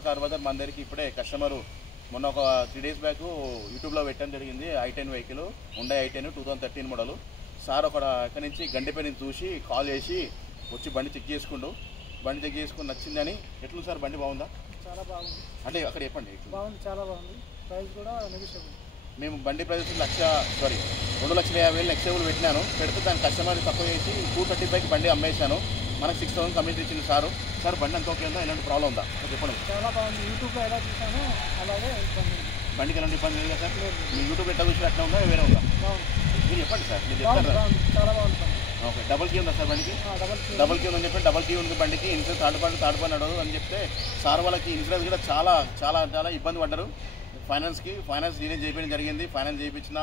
దీపక్ అర్వదర్ మన దగ్గరికి ఇప్పుడే కస్టమరు మొన్న ఒక 3 days బ్యాక్ యూట్యూబ్లో పెట్టడం జరిగింది. i10 వెహికల్ ఉండే i10 2013 మోడల్. సార్ అక్కడి నుంచి గండిపై నుంచి చూసి కాల్ చేసి వచ్చి బండి చెక్ చేసుకుంటూ బండి చెక్ చేసుకుని నచ్చిందని. ఎట్లు సార్ బండి బాగుందా? చాలా బాగుంది. అంటే అక్కడ చెప్పండి. బాగుంది, చాలా బాగుంది. ప్రైస్ కూడా నెగోషియబుల్. మేము బండి ప్రైస్ 2,50,000 నెక్స్టేబుల్ పెట్టినాను. పెడితే దాని కస్టమర్ని తక్కువ చేసి 235కి బండి అమ్మేశాను. మనకు 6,000 కమిషన్ ఇచ్చింది సార్. సార్ బండి అంత ఓకే ఉందా? ఎలాంటి ప్రాబ్లం ఉందా చెప్పండి. చాలా బాగుంది. యూట్యూబ్లో ఎలా చూసానో అలాగే బండికి ఎలాంటి ఇబ్బంది లేదు కదా సార్? మీ యూట్యూబ్ ఎట్లా చూసి అట్లా ఉందా వేరే ఉందా? మీరు చెప్పండి సార్. మీరు చెప్తారు. చాలా బాగుంది. ఓకే. డబుల్ కీ ఉందా సార్ బండికి? డబుల్ కీ ఉందని చెప్పి డబుల్ కీ ఉంది బండికి. ఇన్సూరెన్స్ థర్డ్ పార్టీ నడదు అని చెప్తే సార్ వాళ్ళకి ఇన్సూరెన్స్ కూడా చాలా చాలా చాలా ఇబ్బంది పడ్డారు. ఫైనాన్స్ నేనే చేయించడం జరిగింది. ఫైనాన్స్ చేయించిన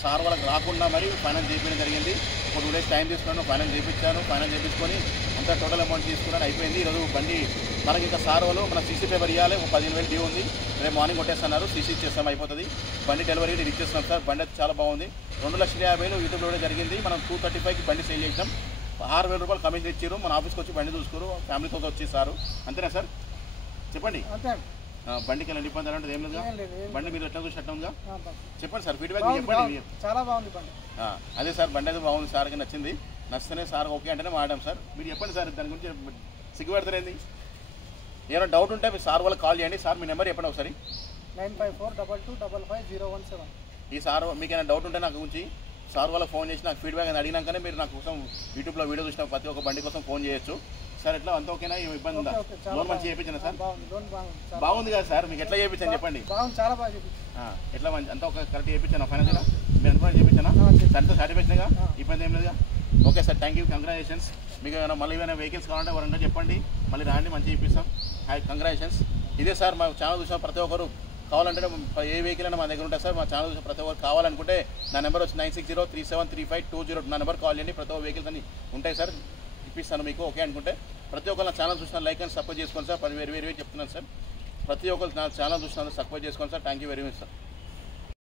సార్ వాళ్ళకి రాకుండా మరి ఫైనాన్స్ చేయించడం జరిగింది. ఒక 2 days టైం తీసుకున్నాను. ఫైనాన్స్ చేయించాను. ఫైనాన్స్ చేయించుకొని అంతా టోటల్ అమౌంట్ తీసుకున్నాను. అయిపోయింది. ఈరోజు బండి మనకి ఇంకా సార్ వాళ్ళు మన సీసీ పేపర్ ఇవ్వాలి. ఒక 15,000 డ్యూ ఉంది. రేపు మార్నింగ్ కొట్టేస్తున్నారు. సీసీ ఇచ్చేస్తాం, అయిపోతుంది. బండి డెలివరీ ఇచ్చేస్తున్నాం సార్. బండి అయితే చాలా బాగుంది. 2,50,000 యూట్యూబ్లో జరిగింది. మనం 235కి బండి సేల్ చేసాం. 6,000 రూపాయలు కమిషన్ ఇచ్చారు. మన ఆఫీస్కి వచ్చి బండి చూసుకోరు, ఫ్యామిలీతో వచ్చేసారు. అంతేనా సార్? చెప్పండి. బండికి ఎలా ఇబ్బంది అలాంటిది ఏం లేదా? బండి మీరు ఎట్లా చూసి అట్లా ఉందా? చెప్పండి సార్, ఫీడ్బ్యాక్ చెప్పండి. చాలా బాగుంది బండి. అదే సార్, బండి అయితే బాగుంది. సార్కి నచ్చింది. నచ్చితేనే సార్ ఓకే అంటేనే మాట్లాడాం సార్. మీరు చెప్పండి సార్, దాని గురించి సిగ్గుపడతారేంది? ఏమైనా డౌట్ ఉంటే మీరు సార్ వాళ్ళకి కాల్ చేయండి. సార్ మీ నెంబర్ చెప్పండి ఒకసారి. 9542255017. ఈ సార్ మీకు ఏమైనా డౌట్ ఉంటే నాకు గురించి సార్ వాళ్ళకి ఫోన్ చేసి నాకు ఫీడ్బ్యాక్ అని అడిగినాకనే మీరు నాకు కోసం యూట్యూబ్లో వీడియో చూసిన ప్రతి ఒక్క బండి కోసం ఫోన్ చేయొచ్చు. సార్ ఎట్లా అంత ఓకేనా? ఏమి ఇబ్బంది ఉందా? లోన్ మంచి చేయించాను సార్. బాగుంది కదా సార్? మీకు ఎట్లా చేయించాను చెప్పండి. చాలా బాగా ఎట్లా మంచి అంతా ఒక కరెక్ట్ చేయించాను. ఫైనాన్స్ మీరు అనుకుని చేయించానా? దాంతో సాటిస్ఫాక్షన్గా ఇబ్బంది ఏం లేదుగా? Okay sir, thank you, congratulations. మీకు ఏమైనా మళ్ళీ ఏమైనా వెహికల్స్ కావాలంటే ఎవరైనా చెప్పండి, మళ్ళీ రాండి, మంచిగా చూపిస్తాం. Hi, congratulations. ఇదే సార్ మా ఛానల్ చూసిన ప్రతి ఒక్కరు కావాలంటే ఏ వెహికల్ అయినా మా దగ్గర ఉంటుంది సార్. మా ఛానల్ చూసిన ప్రతి ఒక్కరు కావాలనుకుంటే నా నెంబర్ వచ్చి 9603735202. నా నెంబర్ కాల్ చేయండి. ప్రతి ఒక్క వెహికల్స్ అన్ని ఉంటాయి సార్, ఇప్పిస్తాను మీకు ఓకే అనుకుంటే. ప్రతి ఒక్కరు నా ఛానల్ చూసిన లైక్ అండ్ సపోర్ట్ చేసుకోండి సార్. వేరు చెప్తున్నాను సార్. ప్రతి ఒక్కరు నా ఛానల్ చూసిన సపోర్ట్ చేసుకోండి sir. Thank you very much sir.